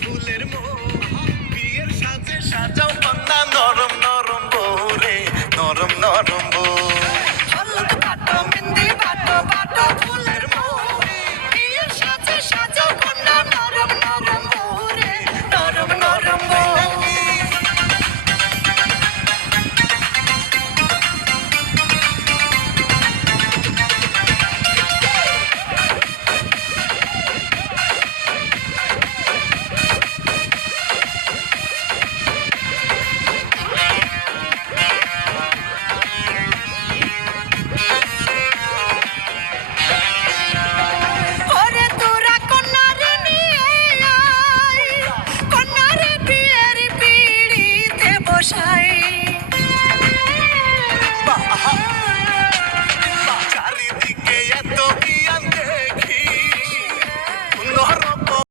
ফুলের মো বিয়ের সাজে সাজাও কন্যা নরম নরম বউরে নরম নরম বউ। ঝলক কাটো মেহেন্দি বাটো বাটো